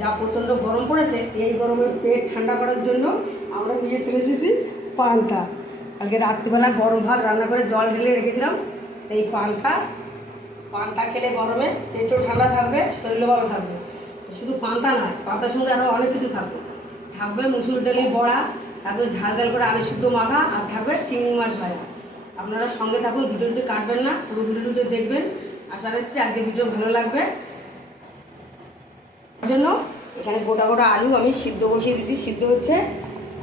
যা প্রচণ্ড গরম পড়েছে, এই গরমে পেট ঠান্ডা করার জন্য আমরা নিয়ে চলে এসেছি পান্তা। কালকে রাত্রিবেলা গরম ভাত রান্না করে জল ঢেলে রেখেছিলাম তো এই পান্তা পান্তা খেলে গরমে পেটও ঠান্ডা থাকবে, শরীরও ভালো থাকবে। শুধু পান্তা নয়, পান্তার সঙ্গে আরও অনেক কিছু থাকবে। থাকবে মুসুর ডালের বড়া, থাকবে ঝাল ঝাল করে আলু শুদ্ধ মাখা, আর থাকবে চিংড়ি মাছ ভাজা। আপনারা সঙ্গে থাকুন, ভিডিওটি কাটবেন না, পুরো ভিডিওটি দেখবেন। আশা রাখছি আজকে ভিডিও ভালো লাগবে। জন্য এখানে গোটা গোটা আলু আমি সিদ্ধ বসিয়ে দিয়েছি, সিদ্ধ হচ্ছে।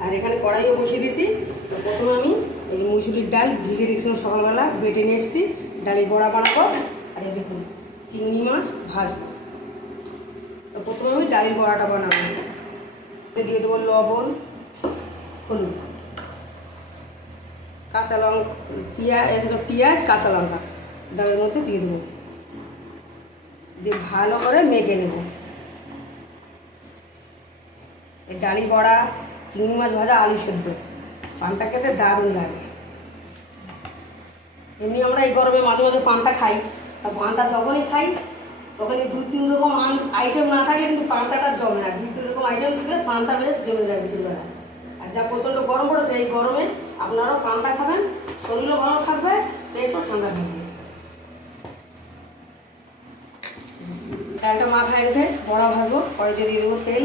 আর এখানে কড়াইও বসিয়ে দিয়েছি। তো প্রথমে আমি এই মুসুরির ডাল ভিজে রেখেছিলাম সকালবেলা, বেটে নিয়ে এসেছি, ডালের বড়া বানাবো। আর দেখুন, চিংড়ি মাছ ভাজবো। তো প্রথমে আমি ডালের বড়াটা বানাবো। দিয়ে দেবো লবণ, হলুদ, কাঁচা লঙ্কা পেঁয়াজ পেঁয়াজ, কাঁচা লঙ্কা। ডালের মধ্যে দিয়ে দেবো। দিয়ে ভালো করে মেখে নেব এই ডালি বড়া, চিংড়ি মাছ ভাজা, আলু সেদ্ধ। পান্তা খেতে দারুণ লাগে। এমনি আমরা এই গরমে মাঝে মাঝে পান্তা খাই। তা পান্তা যখনই খাই, তখনই দুই তিন রকম আইটেম না থাকলে কিন্তু পান্তাটা জমে না। দুই তিন রকম আইটেম থাকলে পান্তা বেশ জমে যায় দুপুরবেলা। আর যা প্রচণ্ড গরম পড়েছে, এই গরমে আপনারাও পান্তা খাবেন, শরীরও ভালো থাকবে, পেটও ঠান্ডা থাকবে। ডালটা হয়ে গেছে বড়া ভাজবো কড়াইতে দিয়ে দেবো তেল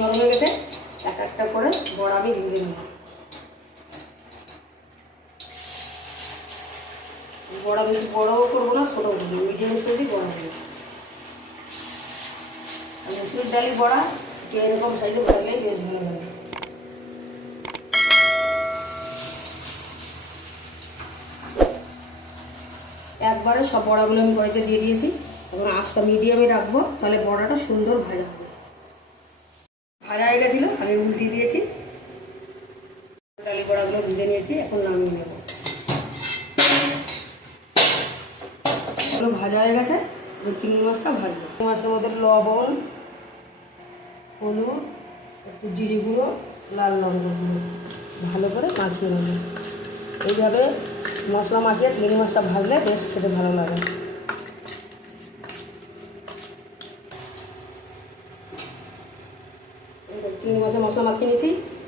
গরম হয়ে গেছে এক একটা করে বড়া আমি ভেজে নেব। বড়া বেশি বড়ও করব না, ছোটো করব মিডিয়াম সাইজই বড়া করব মুসুর ডালি বড়া এরকম সাইজে ভাজলেই বেশ ভালো লাগে একবারে সব বড়াগুলো আমি কড়াইতে দিয়ে দিয়েছি। এবং আঁচটা মিডিয়ামে রাখব, তাহলে বড়াটা সুন্দর ভাজা হবে। ভাজা হয়ে গেছিল আমি উল্টিয়ে দিয়েছি। ডালি বড়াগুলো ভেজে নিয়েছি, এখন নামিয়ে নেব। ভাজা হয়ে গেছে চিংড়ি মাছটা ভাজবো। মাছের মধ্যে লবণ, হলুদ, একটু জিরে গুঁড়ো, লাল লঙ্কা গুঁড়ো, ভালো করে মাখিয়ে নেব। এইভাবে মশলা মাখিয়ে চিংড়ি মাছটা ভাজলে বেশ খেতে ভালো লাগে এবার চিংড়ি মাছের মশলা মাখিয়ে নিয়েছি এই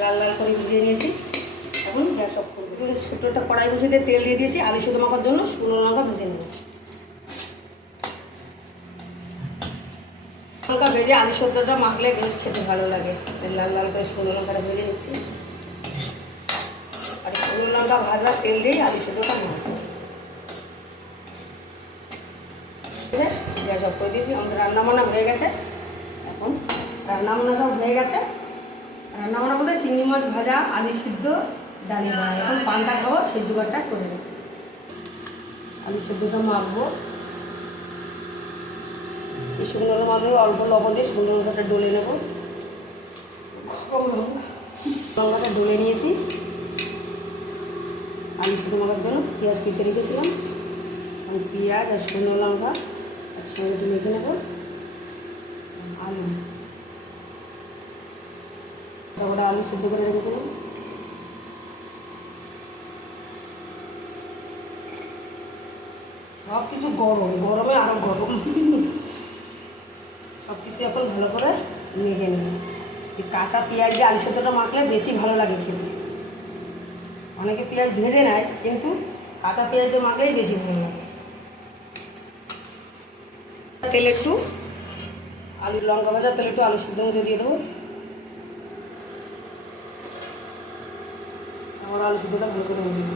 লাল লাল করে ভিজিয়ে নিয়েছি। এখন গ্যাস অফ করব। ছোটোটা কড়াই বসে দিয়ে তেল দিয়ে দিয়েছি। আলু শুধু মাখার জন্য শুকনো লঙ্কা ভেজে নেব। লঙ্কা ভেজে আলু সদ্যটা মাখলে বেশ খেতে ভালো লাগে। লাল লাল করে শুকনো লঙ্কাটা ভেজে নিচ্ছি। আর শুকনো লঙ্কা ভাজা তেল দিয়ে আলু সদ্যটা মাখবো। গ্যাস অফ করে দিয়েছি। আমাদের রান্না বান্না হয়ে গেছে। এখন রান্না বান্না সব হয়ে গেছে। রান্না বান্না বলতে চিংড়ি মাছ ভাজা, আলু সিদ্ধ, ডালি বড়া এখন পান্তা খাব, সেই জোগাড়টা করে নেব। আলু সিদ্ধটা মাখবো। এই শুকনো মাখবো, অল্প লবণ দিয়ে শুকনো লঙ্কাটা ডলে নেব। লঙ্কাটা ডলে নিয়েছি। আলু সিদ্ধ মাখার জন্য পেঁয়াজ পিষে রেখেছিলাম। আমি পেঁয়াজ আর শুকনো লঙ্কা একসঙ্গে মেখে নেব। আলু। ওটা আলু সিদ্ধ করে রেখেছিলাম। সব কিছু গরম, গরমে আরও গরম। সব কিছু এখন ভালো করে মেখে নেব। কাঁচা পেঁয়াজ দিয়ে আলু সেদ্ধটা মাখলে বেশি ভালো লাগে খেতে। অনেকে পেঁয়াজ ভেজে নেয়, কিন্তু কাঁচা পেঁয়াজ দিয়ে মাখলেই বেশি ভালো লাগে। তেল একটু আলু, লঙ্কা ভাজা, তেল একটু আলু সিদ্ধ মধ্যে দিয়ে দেবো। আমরা আলু সিদ্ধটা বের করে নেব দিতে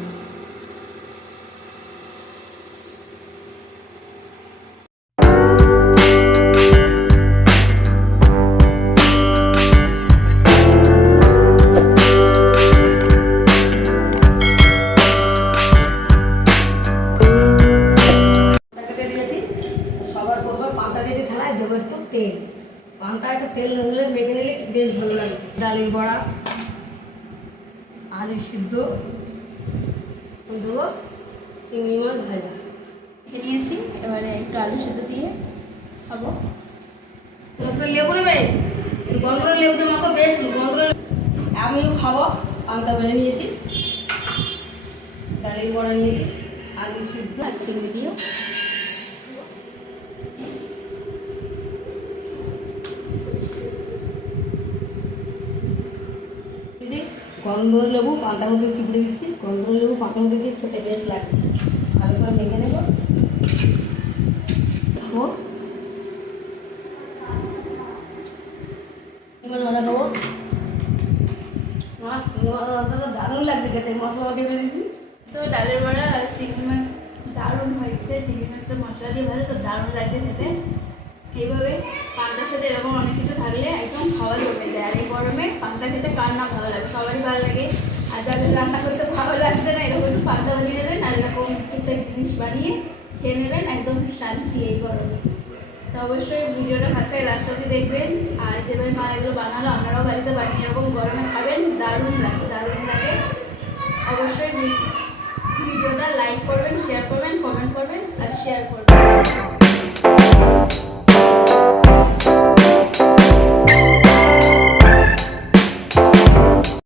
তেল পান্তা একটা তেল। হলে মেখে নিলে বেশ ভালো লাগে। ডালের বড়া আলু সিদ্ধ দেবো চিংড়ি মাছ ভাজা। খেয়ে নিয়েছি এবারে একটু আলু সেদ্ধ দিয়ে খাব। তোমার সাথে লেবু নেবে গন্ধর লেবু তো মাখো বেশ গন্ধর আমিও খাব পান্তা বেড়ে নিয়েছি। ডালের বড়া নিয়েছি আলু সিদ্ধ। আর চিংড়ি দিয়ে এই যে গন্ধর লেবু পান্তার মধ্যে চিপড়ে দিচ্ছি। গন্ধর লেবু পাতার মধ্যে দিয়ে খেতে বেশ লাগে। ভালো করে মেখে নেব। খাব। ভাজা খাব। মাছ দারুণ লাগছে খেতে। মশলা দিয়ে বেশি তো ডালের বড়া চিংড়ি মাছ দারুণ হয়েছে। চিংড়ি মাছটা মশলা দিয়ে ভাজা তো দারুণ লাগছে খেতে। এইভাবে পান্তার সাথে এরকম অনেক কিছু থাকলে একদম খাওয়া জমে যায়। আর এই গরমে পান্তা খেতে কার না ভালো লাগে? সবারই ভালো লাগে। আর যাদের রান্না করতে ভালো লাগছে না, এরকম একটু পান্তা বানিয়ে নেবেন, আর এরকম টুকটাক জিনিস বানিয়ে খেয়ে নেবেন, একদম শান্তি এই গরমে। তো অবশ্যই ভিডিওটা ফার্স্টে লাস্ট অব্দি দেখবেন। আর যেভাবে মা এগুলো বানালো আপনারাও বাড়িতে বানিয়ে এরকম গরমে খাবেন, দারুণ লাগে দারুণ লাগে। অবশ্যই ভিডিওটা লাইক করবেন শেয়ার করবেন কমেন্ট করবেন, আর শেয়ার করবেন।